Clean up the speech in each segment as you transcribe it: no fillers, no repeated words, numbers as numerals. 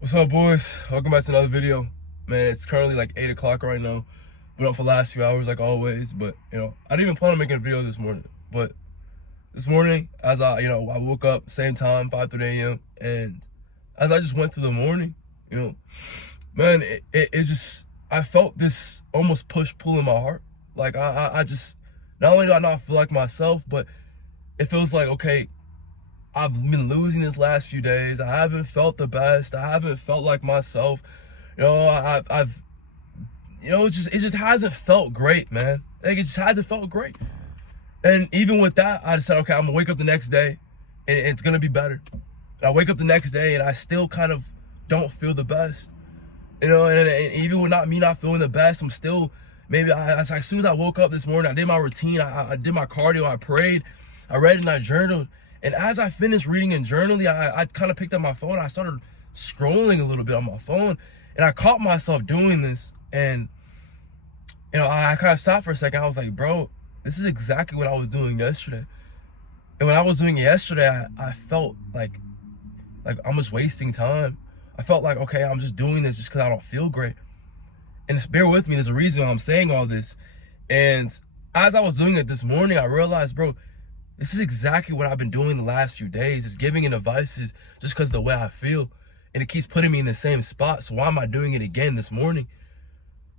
What's up, boys? Welcome back to another video. Man, it's currently like 8 o'clock right now. Been up for the last few hours like always, but I didn't even plan on making a video this morning. But this morning, as I woke up, same time, 5:30 a.m. And as I just went through the morning, man, it just, I felt this almost push-pull in my heart. Like I just, not only do I not feel like myself, but it feels like, okay, I've been losing this last few days. I haven't felt the best. I haven't felt like myself. I've it just hasn't felt great, man. Like, it just hasn't felt great. And even with that, I decided, okay, I'm gonna wake up the next day and it's gonna be better. And I wake up the next day and I still kind of don't feel the best. And even with me not feeling the best, I'm still, maybe as soon as I woke up this morning, I did my routine, I did my cardio, I prayed, I read and I journaled. And as I finished reading and journaling, I kind of picked up my phone. I started scrolling a little bit on my phone, and I caught myself doing this. And I kind of stopped for a second. I was like, bro, this is exactly what I was doing yesterday. And when I was doing it yesterday, I felt like I'm just wasting time. I felt like, okay, I'm just doing this just because I don't feel great. And just bear with me, there's a reason why I'm saying all this. And as I was doing it this morning, I realized, bro, this is exactly what I've been doing the last few days, is giving it advices just because of the way I feel. And it keeps putting me in the same spot. So why am I doing it again this morning?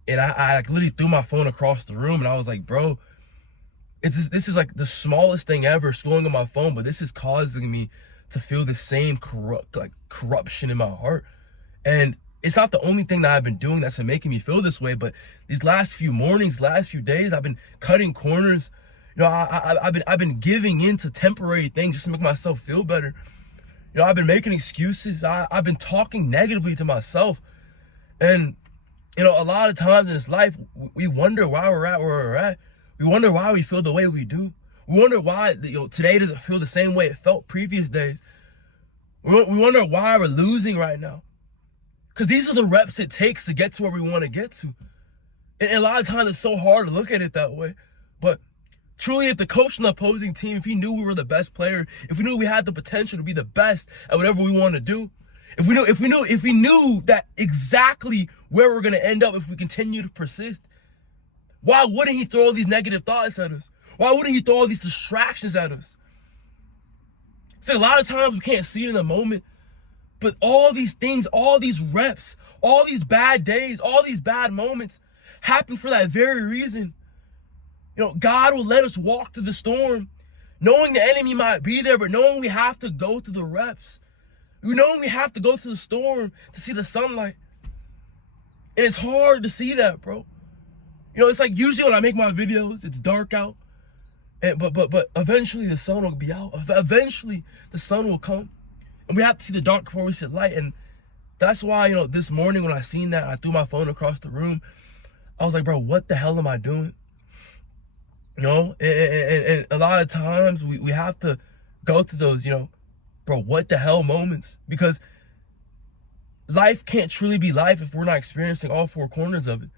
And I literally threw my phone across the room and I was like, bro, this is like the smallest thing ever, scrolling on my phone, but this is causing me to feel the same corruption in my heart. And it's not the only thing that I've been doing that's been making me feel this way, but these last few mornings, last few days, I've been cutting corners. I've been giving in to temporary things just to make myself feel better. I've been making excuses. I've been talking negatively to myself. And, a lot of times in this life, we wonder why we're at where we're at. We wonder why we feel the way we do. We wonder why, today doesn't feel the same way it felt previous days. We wonder why we're losing right now. Because these are the reps it takes to get to where we want to get to. And a lot of times it's so hard to look at it that way. But truly, if the coach and the opposing team, if he knew we were the best player, if we knew we had the potential to be the best at whatever we want to do, if we knew that exactly where we're gonna end up if we continue to persist, why wouldn't he throw all these negative thoughts at us? Why wouldn't he throw all these distractions at us? See, a lot of times we can't see it in the moment, but all these things, all these reps, all these bad days, all these bad moments happen for that very reason. God will let us walk through the storm, knowing the enemy might be there, but knowing we have to go through the reps. Knowing we have to go through the storm to see the sunlight. And it's hard to see that, bro. It's like usually when I make my videos, it's dark out. But eventually the sun will be out. Eventually the sun will come. And we have to see the dark before we see the light. And that's why, this morning when I seen that, I threw my phone across the room. I was like, bro, what the hell am I doing? And a lot of times we have to go through those, bro, what the hell moments, because life can't truly be life if we're not experiencing all four corners of it.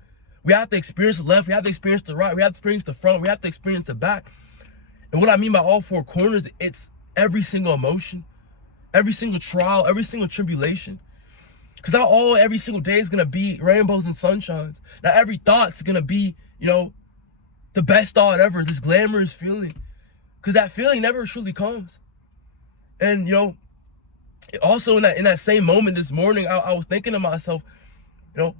We have to experience the left, we have to experience the right, we have to experience the front, we have to experience the back. And what I mean by all four corners, it's every single emotion, every single trial, every single tribulation. Because not every single day is going to be rainbows and sunshines. Not every thought's going to be, the best thought ever, this glamorous feeling. Because that feeling never truly comes. And, also in that same moment this morning, I was thinking to myself, I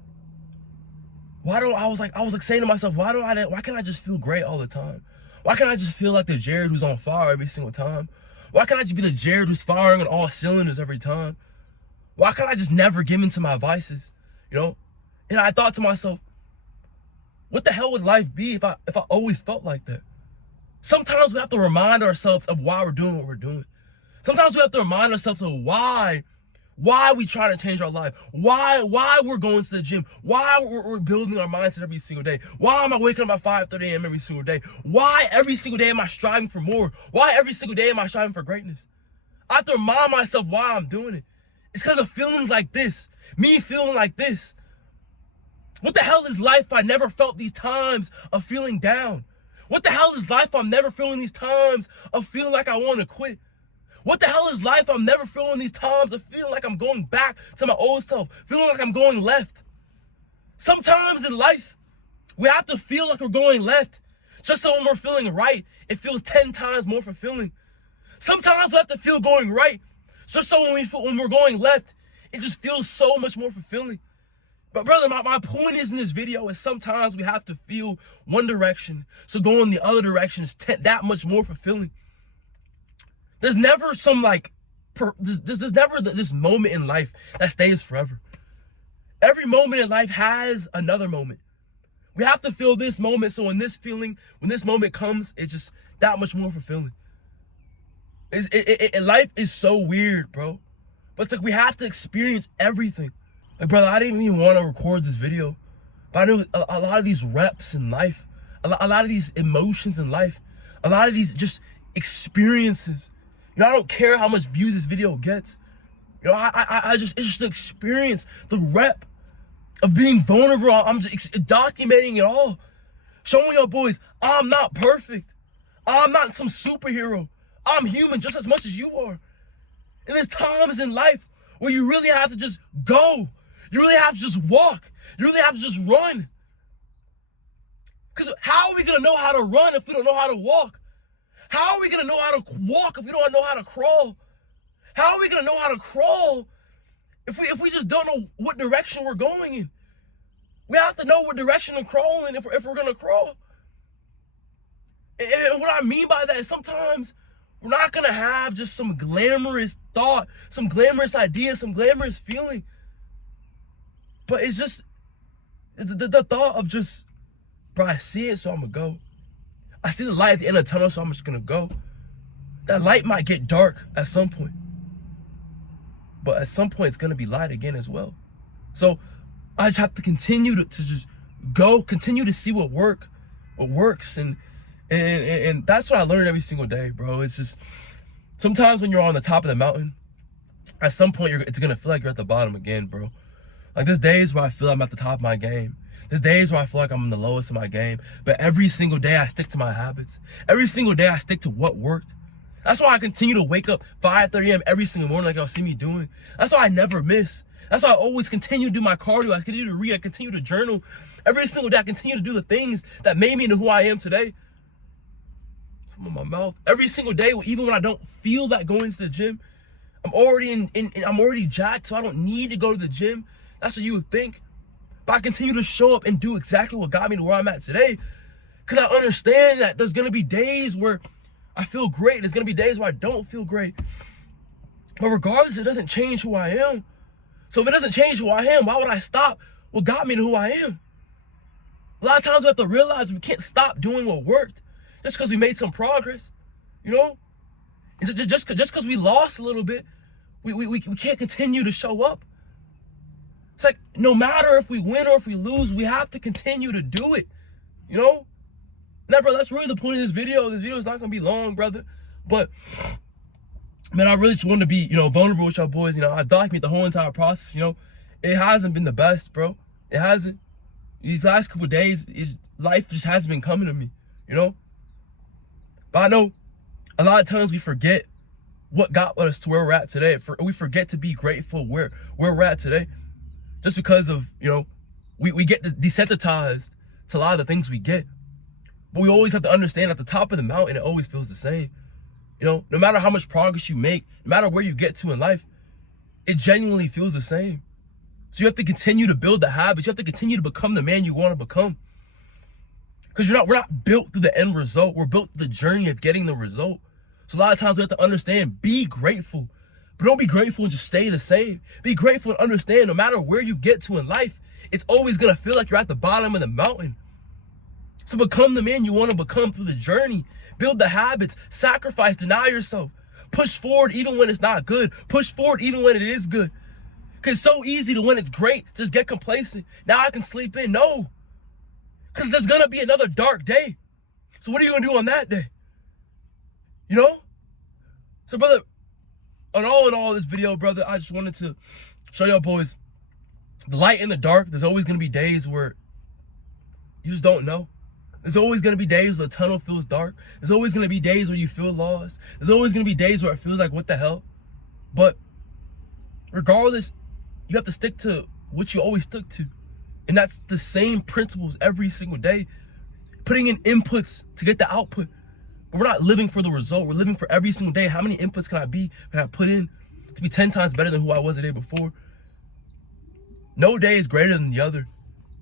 was saying to myself, why can't I just feel great all the time? Why can't I just feel like the Jared who's on fire every single time? Why can't I just be the Jared who's firing on all cylinders every time? Why can't I just never give in to my vices? And I thought to myself, what the hell would life be if I always felt like that? Sometimes we have to remind ourselves of why we're doing what we're doing. Sometimes we have to remind ourselves of why we try to change our life, why we're going to the gym, why we're building our mindset every single day, why am I waking up at 5:30 a.m. every single day, why every single day am I striving for more, why every single day am I striving for greatness. I have to remind myself why I'm doing it. It's because of feelings like this, me feeling like this. What the hell is life if I never felt these times of feeling down? What the hell is life if I'm never feeling these times of feeling like I want to quit? What the hell is life? I'm never feeling these times of feeling like I'm going back to my old self, feeling like I'm going left. Sometimes in life, we have to feel like we're going left. Just so when we're feeling right, it feels 10 times more fulfilling. Sometimes we have to feel going right. Just so when we're going left, it just feels so much more fulfilling. But brother, my point is in this video is sometimes we have to feel one direction, so going the other direction is that much more fulfilling. There's never some there's never this moment in life that stays forever. Every moment in life has another moment. We have to feel this moment, so when this moment comes, it's just that much more fulfilling. Life is so weird, bro. But it's like we have to experience everything. Like, brother, I didn't even want to record this video, but I knew a lot of these reps in life, a lot of these emotions in life, a lot of these just experiences. You know, I don't care how much views this video gets. You know, it's just the experience, the rep of being vulnerable. I'm just documenting it all, showing your boys I'm not perfect. I'm not some superhero. I'm human just as much as you are. And there's times in life where you really have to just go. You really have to just walk. You really have to just run. Because how are we going to know how to run if we don't know how to walk? How are we going to know how to walk if we don't know how to crawl? How are we going to know how to crawl if we just don't know what direction we're going in? We have to know what direction we're crawling if we're going to crawl. And what I mean by that is sometimes we're not going to have just some glamorous thought, some glamorous idea, some glamorous feeling. But it's just the thought of just, bro, I see it, so I'm going to go. I see the light at the end of the tunnel, so I'm just going to go. That light might get dark at some point. But at some point, it's going to be light again as well. So I just have to continue to just go, continue to see what works. And that's what I learn every single day, bro. It's just, sometimes when you're on the top of the mountain, at some point, it's going to feel like you're at the bottom again, bro. Like, there's days where I feel I'm at the top of my game. There's days where I feel like I'm in the lowest of my game. But every single day, I stick to my habits. Every single day, I stick to what worked. That's why I continue to wake up 5:30 a.m. every single morning like y'all see me doing. That's why I never miss. That's why I always continue to do my cardio. I continue to read. I continue to journal. Every single day, I continue to do the things that made me into who I am today. From my mouth. Every single day, even when I don't feel that going to the gym, I'm already I'm already jacked, so I don't need to go to the gym. That's what you would think. But I continue to show up and do exactly what got me to where I'm at today. Because I understand that there's going to be days where I feel great. There's going to be days where I don't feel great. But regardless, it doesn't change who I am. So if it doesn't change who I am, why would I stop what got me to who I am? A lot of times we have to realize we can't stop doing what worked just because we made some progress, you know? And just because we lost a little bit, we can't continue to show up. It's like, no matter if we win or if we lose, we have to continue to do it, you know? Now, bro, that's really the point of this video. This video is not going to be long, brother. But, man, I really just want to be, you know, vulnerable with y'all boys. You know, I document the whole entire process, you know? It hasn't been the best, bro. It hasn't. These last couple of days, life just hasn't been coming to me, you know? But I know a lot of times we forget what got us to where we're at today. We forget to be grateful where we're at today. Just because of, you know, we get desensitized to a lot of the things we get. But we always have to understand at the top of the mountain, it always feels the same. You know, no matter how much progress you make, no matter where you get to in life, it genuinely feels the same. So you have to continue to build the habits. You have to continue to become the man you want to become. Because we're not built through the end result. We're built through the journey of getting the result. So a lot of times we have to understand, be grateful. But don't be grateful and just stay the same. Be grateful and understand no matter where you get to in life, it's always going to feel like you're at the bottom of the mountain. So become the man you want to become through the journey. Build the habits. Sacrifice. Deny yourself. Push forward even when it's not good. Push forward even when it is good. Because it's so easy to, when it's great, just get complacent. Now I can sleep in. No. Because there's going to be another dark day. So what are you going to do on that day? You know? So, brother, in all this video, brother, I just wanted to show y'all boys the light in the dark. There's always going to be days where you just don't know. There's always gonna be days where the tunnel feels dark. There's always gonna be days where you feel lost. There's always gonna be days where it feels like, what the hell? But regardless, you have to stick to what you always stuck to. And that's the same principles every single day. Putting in inputs to get the output. But we're not living for the result. We're living for every single day. How many inputs can I put in to be 10 times better than who I was the day before? No day is greater than the other.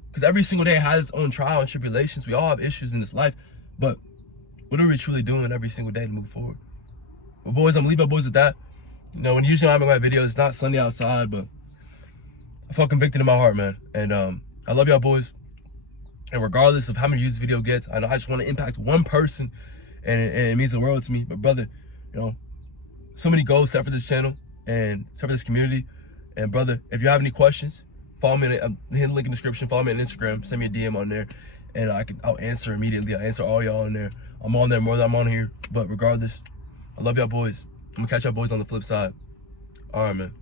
Because every single day has its own trial and tribulations. We all have issues in this life. But what are we truly doing every single day to move forward? But boys, I'm leaving boys with that. You know, when usually I'm making my videos, it's not sunny outside, but I felt convicted in my heart, man. And I love y'all boys. And regardless of how many views the video gets, I know I just want to impact one person, and it means the world to me. But brother, you know, so many goals set for this channel and set for this community. And brother, if you have any questions, follow me. I'm hitting the link in the description. Follow me on Instagram. Send me a DM on there, and I'll answer immediately. I'll answer all y'all on there. I'm on there more than I'm on here. But regardless, I love y'all boys. I'm gonna catch y'all boys on the flip side. All right, man.